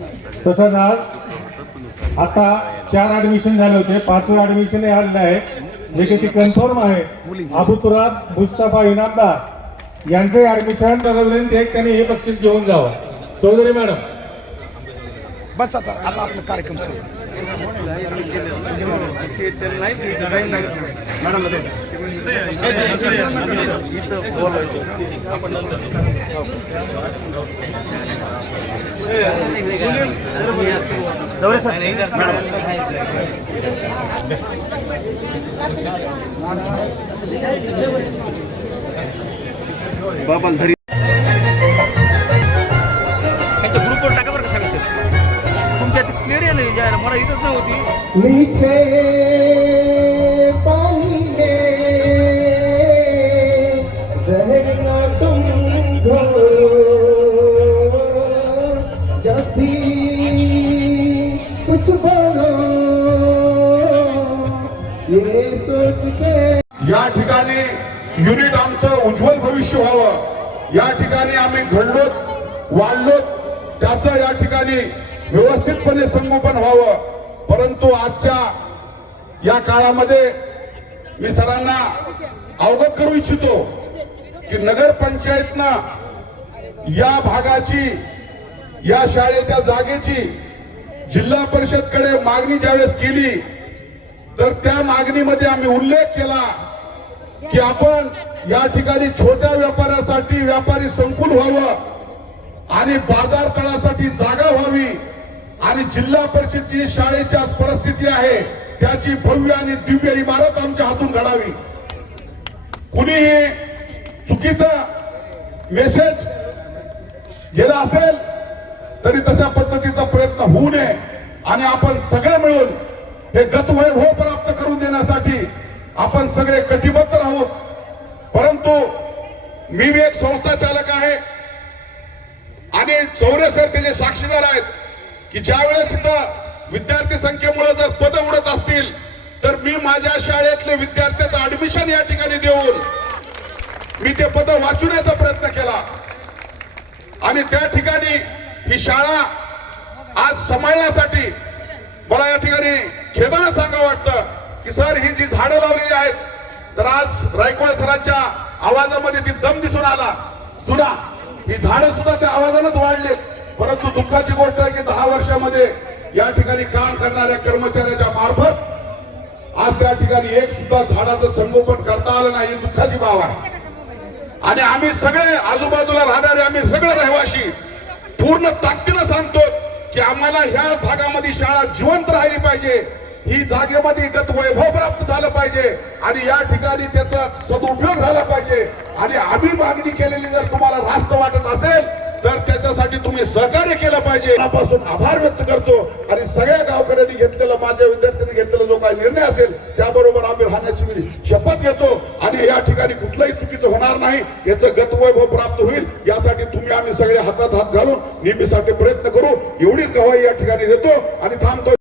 तसंच आज आता 4 ऍडमिशन झाले होते, 5वे ऍडमिशन आलेले आहे जे की ती कन्फर्म आहे. अबू तुराब मुस्तफा इनामदार यांचे ऍडमिशन ठरवले ते त्यांनी हे बक्षीस घेऊन जावं. चौधरी मॅडम बस आता आपला कार्यक्रम सुरू. बाबा धरी ग्रुपवर टाका बरं का सांगा सर. तुमच्या क्लिअर आहे नाही जायला मला इथंच नव्हती. मीठे पानी में जहर ना तुम घोलो जब भी कुछ बोलो ये सोच के. या ठिकाणी युनिट आमचं उज्ज्वल भविष्य व्हावं, या ठिकाणी आम्ही घडलोत वाढलोत त्याचं या ठिकाणी व्यवस्थितपणे संगोपन व्हावं. परंतु आजच्या या काळामध्ये मी सरांना अवगत करू इच्छितो की नगर पंचायतनं या भागाची या शाळेच्या जागेची जिल्हा परिषदकडे मागणी ज्यावेळेस केली तर त्या मागणीमध्ये आम्ही उल्लेख केला की आपण या ठिकाणी छोट्या व्यापाऱ्यासाठी व्यापारी संकुल व्हावं आणि बाजार तळासाठी जागा व्हावी आणि जिल्हा परिषदची शाळेच्या परिस्थिती आहे त्याची भव्य आणि दिव्य इमारत आमच्या हातून घडावी. कुणीही चुकीचा मेसेज गेला असेल तरी तशा पद्धतीचा प्रयत्न होऊ नये आणि आपण सगळे मिळून हे गतवैभव प्राप्त करून देण्यासाठी आपण सगळे कटिबद्ध राहू. परंतु मी एक संस्था चालक आहे आणि चौरे सर त्याचे साक्षीदार आहेत की ज्या वेळेस इथं विद्यार्थी संख्येमुळे जर पद उडत असतील तर मी माझ्या शाळेतले विद्यार्थ्याचं ऍडमिशन या ठिकाणी देऊन मी ते पद वाचवण्याचा प्रयत्न केला आणि त्या ठिकाणी ही शाळा आज सांभाळण्यासाठी मला या ठिकाणी खेदाने सांगावं वाटतं की सर ही जी झाडं लावलेली आहेत तर आज रायकवाड सरांच्या आवाजामध्ये ती दम दिसून आला जुना. ही झाडं सुद्धा त्या आवाजानंच वाढले. परंतु दुःखाची गोष्ट आहे की 10 वर्षामध्ये या ठिकाणी काम करणाऱ्या कर्मचाऱ्याच्या मार्फत आज त्या ठिकाणी एक सुद्धा झाडाचं संगोपन करता आलं नाही. दुःखाची बाब आहे आणि आम्ही सगळे आजूबाजूला राहणारे आम्ही सगळे रहिवासी पूर्ण ताकदीनं सांगतो की आम्हाला ह्या भागामध्ये शाळा जिवंत राहिली पाहिजे, ही जागेमध्ये गतवैभव प्राप्त झालं पाहिजे आणि या ठिकाणी त्याचा सदुपयोग झाला पाहिजे. आणि आम्ही मागणी केलेली जर तुम्हाला रास्त वाटत असेल तर त्याच्यासाठी तुम्ही सहकार्य केलं पाहिजे. त्यापासून आभार व्यक्त करतो आणि सगळ्या गावकऱ्यांनी घेतलेला माझ्या विद्यार्थ्यांनी घेतलेला जो काही निर्णय असेल त्याबरोबर आम्ही राहण्याची मी शपथ घेतो आणि या ठिकाणी कुठलंही चुकीचं होणार नाही, याचं गतवैभव प्राप्त होईल यासाठी तुम्ही आम्ही सगळे हातात हात घालून नेहमीसाठी प्रयत्न करू एवढीच गवाही या ठिकाणी देतो आणि थांबतो.